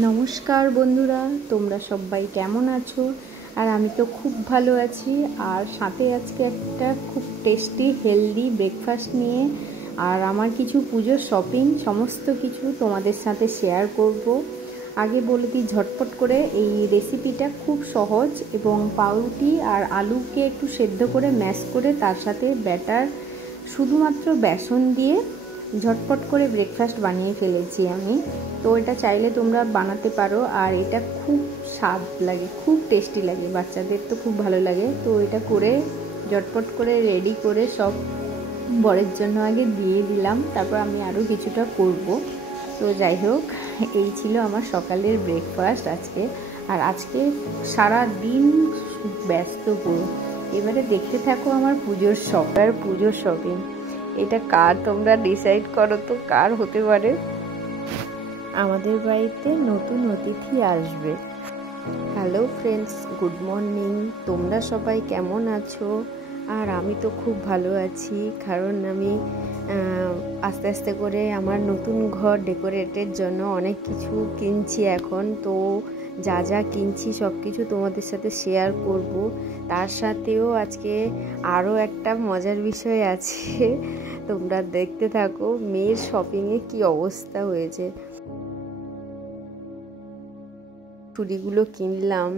নমস্কার বন্ধুরা, তোমরা সবাই কেমন আছো? আর আমি তো খুব ভালো আছি। আর সাথে আজকে একটা খুব টেস্টি হেলদি ব্রেকফাস্ট নিয়ে আর আমার কিছু পুজোর শপিং সমস্ত কিছু তোমাদের সাথে শেয়ার করব। আগে বলে দিই ঝটপট করে, এই রেসিপিটা খুব সহজ এবং পাউরুটি আর আলুকে একটু সেদ্ধ করে ম্যাশ করে তার সাথে ব্যাটার শুধুমাত্র বেসন দিয়ে ঝটপট করে ব্রেকফাস্ট বানিয়ে ফেলেছি আমি। তো এটা চাইলে তোমরা বানাতে পারো। আর এটা খুব স্বাদ লাগে, খুব টেস্টি লাগে, বাচ্চাদের তো খুব ভালো লাগে। তো এটা করে ঝটপট করে রেডি করে সব বরের জন্য আগে দিয়ে দিলাম, তারপর আমি আরও কিছুটা করব। তো যাই হোক, এই ছিল আমার সকালের ব্রেকফাস্ট আজকে। আর আজকে সারা দিন ব্যস্ত পুরো। এবারে দেখতে থাকো আমার পুজোর শপিং। এটা কার তোমরা ডিসাইড করো তো, কার হতে পারে? আমাদের বাড়িতে নতুন অতিথি আসবে। Hello friends, good morning. তোমরা সবাই কেমন আছো? আর আমি তো খুব ভালো আছি, কারণ আমি আস্তে আস্তে করে আমার নতুন ঘর ডেকোরেটের জন্য অনেক কিছু কিনছি এখন। তো যা যা কিনছি সব কিছু তোমাদের সাথে শেয়ার করব। তার সাথেও আজকে আরও একটা মজার বিষয় আছে, তোমরা দেখতে থাকো। মেয়ের শপিংয়ে কি অবস্থা হয়েছে। চুড়িগুলো কিনলাম,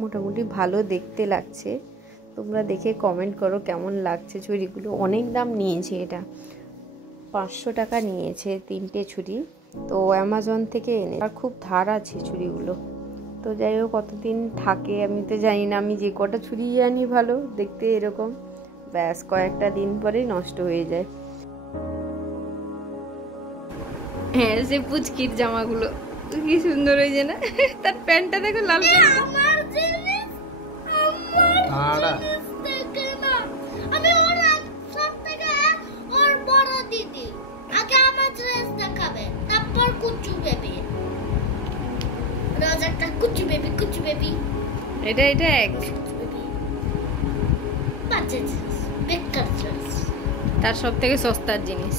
মোটামুটি ভালো দেখতে লাগছে। তোমরা দেখে কমেন্ট করো কেমন লাগছে চুড়িগুলো। অনেক দাম নিয়েছে, এটা 500 টাকা নিয়েছে 3টে চুড়ি। তো অ্যামাজন থেকে এনে, আর খুব ধার আছে চুড়িগুলো। তো যাই হোক, কতদিন থাকে আমি তো জানি না। আমি যে কটা চুড়ি আনি ভালো দেখতে এরকম, ব্যাস কয়েকটা দিন পরেই নষ্ট হয়ে যায়। হ্যাঁ, সে পুচকির জামাগুলো কি সুন্দর হয়েছে না? তার প্যান্টটা দেখো, লাল প্যান্ট। এটা এক তার সব থেকে সস্তার জিনিস।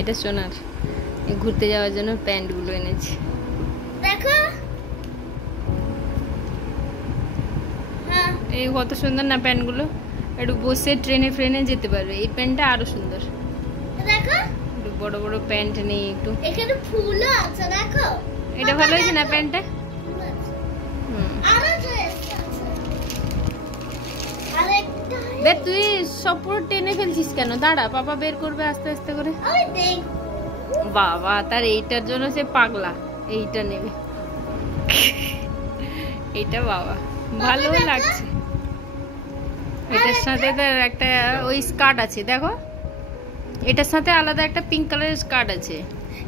এটা সোনার ঘুরতে যাওয়ার জন্য প্যান্টগুলো এনেছি, দেখো। এই কত সুন্দর না প্যান্টগুলো, একটু বসে ট্রেনে ফ্রেনে যেতে পারবে। এই প্যান্টটা আরো সুন্দর, দেখো। একটু বড় বড় প্যান্ট নেই, একটু এখানে ফুলও আছে, দেখো। এটা ভালো হয়েছে না প্যান্টটা? তুই সব পুরো টেনে ফেলছিস কেন? দাঁড়া, পাপা বের করবে আস্তে আস্তে করে। বাবা, তার এইটার জন্য সে পাগলা, এইটা নেবে। এইটা বাবা ভালো লাগছে। এটার সাথে তার একটা ওই স্কার্ট আছে, দেখো। এটার সাথে আলাদা একটা পিঙ্ক কালারের স্কার্ট আছে।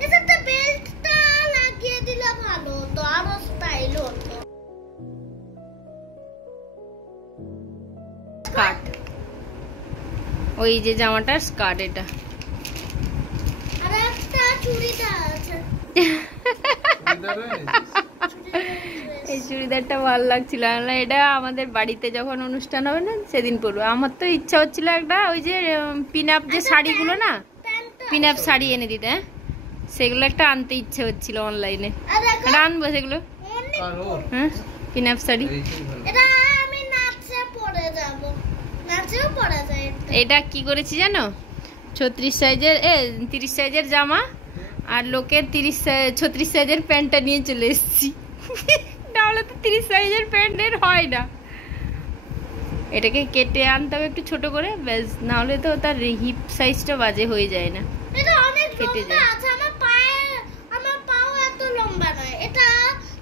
এটাতে বেল্টটা লাগিয়ে দিলে ভালো তো, আরো স্টাইল হতো। স্কার্ট, ওই যে জামাটার স্কার্ট এটা। আর একটা চুড়িদার আছে। এই চুড়িদারটা ভালো লাগছিল না। এটা আমাদের বাড়িতে যখন অনুষ্ঠান হবে না সেদিন পরবো। আমার তো ইচ্ছা হচ্ছিল একটা ওই যে পিন আপ যে শাড়িগুলো না, পিন আপ শাড়ি এনে দিতে, সেগুলো একটা আনতে ইচ্ছে হচ্ছিল অনলাইনে। এটা আনবো সেগুলো, হ্যাঁ, পিন আপ শাড়ি। এটা কি করেছি জানো? 36 সাইজের 30 সাইজের জামা আর লোকের 36 সাইজের প্যান্টটা নিয়ে চলে এসেছি। নাহলে তো 30 সাইজের প্যান্টের হয় না। এটাকে কেটে আনতে হবে একটু ছোট করে, ব্যাস। নাহলে তো তার হিপ সাইজটা বাজে হয়ে যায় না, কেটে যায়। আমার পাও এত লম্বা নয়, এটা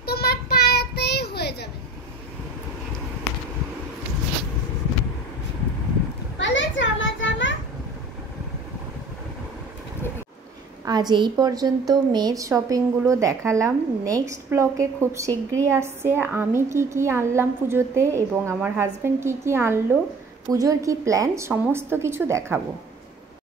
তোমার পায়েতেই হয়ে যাবে। আজ এই পর্যন্ত মেয়ের শপিংগুলো দেখালাম। নেক্সট ব্লগে খুব শীঘ্রই আসছে আমি কি আনলাম পুজোতে এবং আমার হাজব্যান্ড কি আনলো, পুজোর কি প্ল্যান, সমস্ত কিছু দেখাবো।